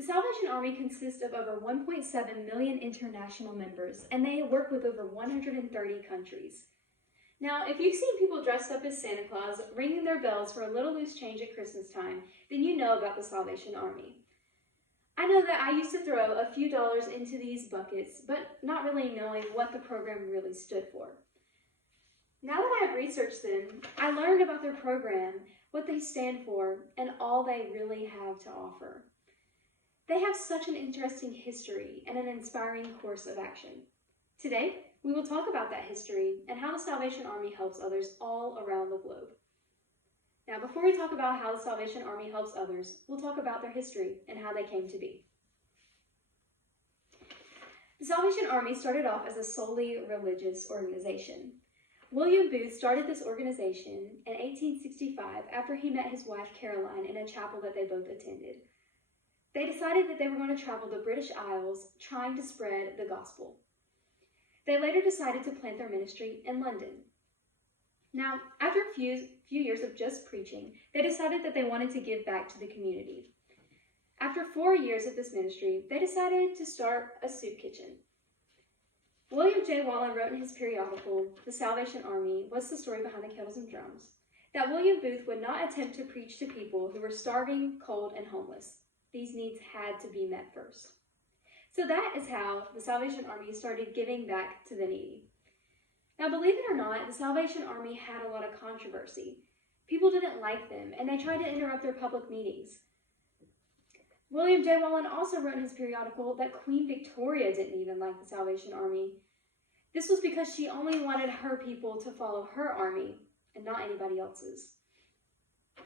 The Salvation Army consists of over 1.7 million international members, and they work with over 130 countries. Now, if you've seen people dressed up as Santa Claus ringing their bells for a little loose change at Christmas time, then you know about the Salvation Army. I know that I used to throw a few dollars into these buckets, but not really knowing what the program really stood for. Now that I've researched them, I learned about their program, what they stand for, and all they really have to offer. They have such an interesting history and an inspiring course of action. Today, we will talk about that history and how the Salvation Army helps others all around the globe. Now, before we talk about how the Salvation Army helps others, we'll talk about their history and how they came to be. The Salvation Army started off as a solely religious organization. William Booth started this organization in 1865 after he met his wife Caroline in a chapel that they both attended. They decided that they were going to travel the British Isles trying to spread the gospel. They later decided to plant their ministry in London. Now, after a few years of just preaching, they decided that they wanted to give back to the community. After 4 years of this ministry, they decided to start a soup kitchen. William J. Wallen wrote in his periodical, The Salvation Army, What's the Story Behind the Kettles and Drums, that William Booth would not attempt to preach to people who were starving, cold, and homeless. These needs had to be met first. So that is how the Salvation Army started giving back to the needy. Now, believe it or not, the Salvation Army had a lot of controversy. People didn't like them, and they tried to interrupt their public meetings. William J. Wallen also wrote in his periodical that Queen Victoria didn't even like the Salvation Army. This was because she only wanted her people to follow her army and not anybody else's.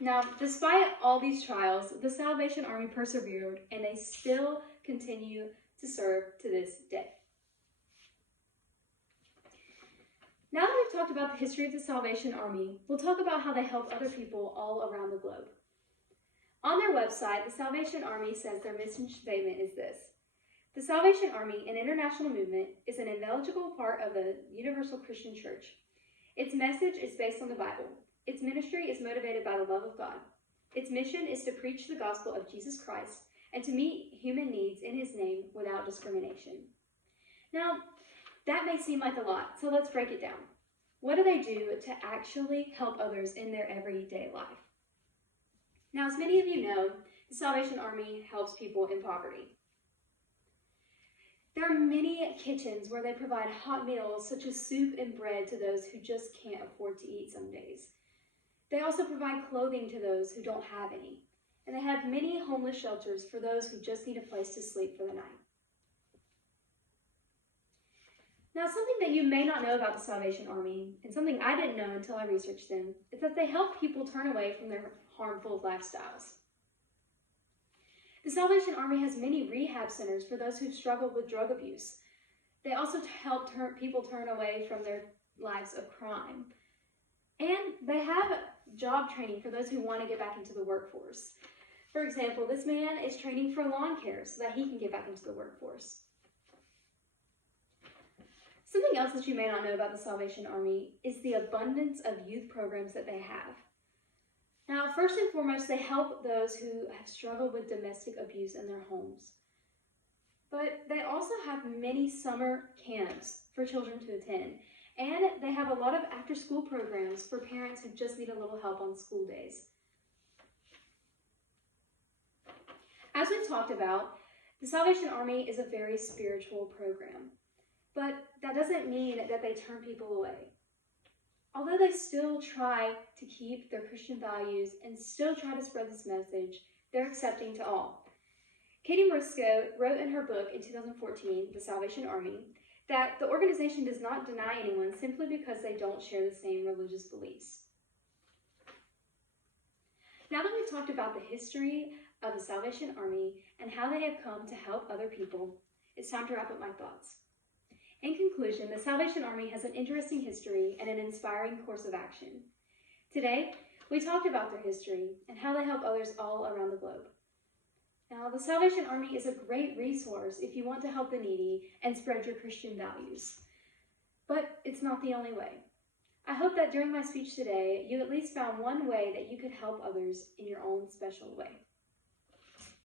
Now, despite all these trials, the Salvation Army persevered, and they still continue to serve to this day. Now that we've talked about the history of the Salvation Army, we'll talk about how they help other people all around the globe. On their website, the Salvation Army says their mission statement is this: The Salvation Army, an international movement, is an invaluable part of the Universal Christian Church. Its message is based on the Bible. Its ministry is motivated by the love of God. Its mission is to preach the gospel of Jesus Christ and to meet human needs in his name without discrimination. Now, that may seem like a lot, so let's break it down. What do they do to actually help others in their everyday life? Now, as many of you know, the Salvation Army helps people in poverty. There are many kitchens where they provide hot meals such as soup and bread to those who just can't afford to eat some days. They also provide clothing to those who don't have any. And they have many homeless shelters for those who just need a place to sleep for the night. Now, something that you may not know about the Salvation Army, and something I didn't know until I researched them, is that they help people turn away from their harmful lifestyles. The Salvation Army has many rehab centers for those who've struggled with drug abuse. They also help people turn away from their lives of crime. And they have job training for those who want to get back into the workforce. For example, this man is training for lawn care so that he can get back into the workforce. Something else that you may not know about the Salvation Army is the abundance of youth programs that they have. Now, first and foremost, they help those who have struggled with domestic abuse in their homes. But they also have many summer camps for children to attend. And they have a lot of after-school programs for parents who just need a little help on school days. As we've talked about, the Salvation Army is a very spiritual program. But that doesn't mean that they turn people away. Although they still try to keep their Christian values and still try to spread this message, they're accepting to all. Katie Briscoe wrote in her book in 2014, The Salvation Army, that the organization does not deny anyone simply because they don't share the same religious beliefs. Now that we've talked about the history of the Salvation Army and how they have come to help other people, it's time to wrap up my thoughts. In conclusion, the Salvation Army has an interesting history and an inspiring course of action. Today, we talked about their history and how they help others all around the globe. Now, the Salvation Army is a great resource if you want to help the needy and spread your Christian values. But it's not the only way. I hope that during my speech today, you at least found one way that you could help others in your own special way.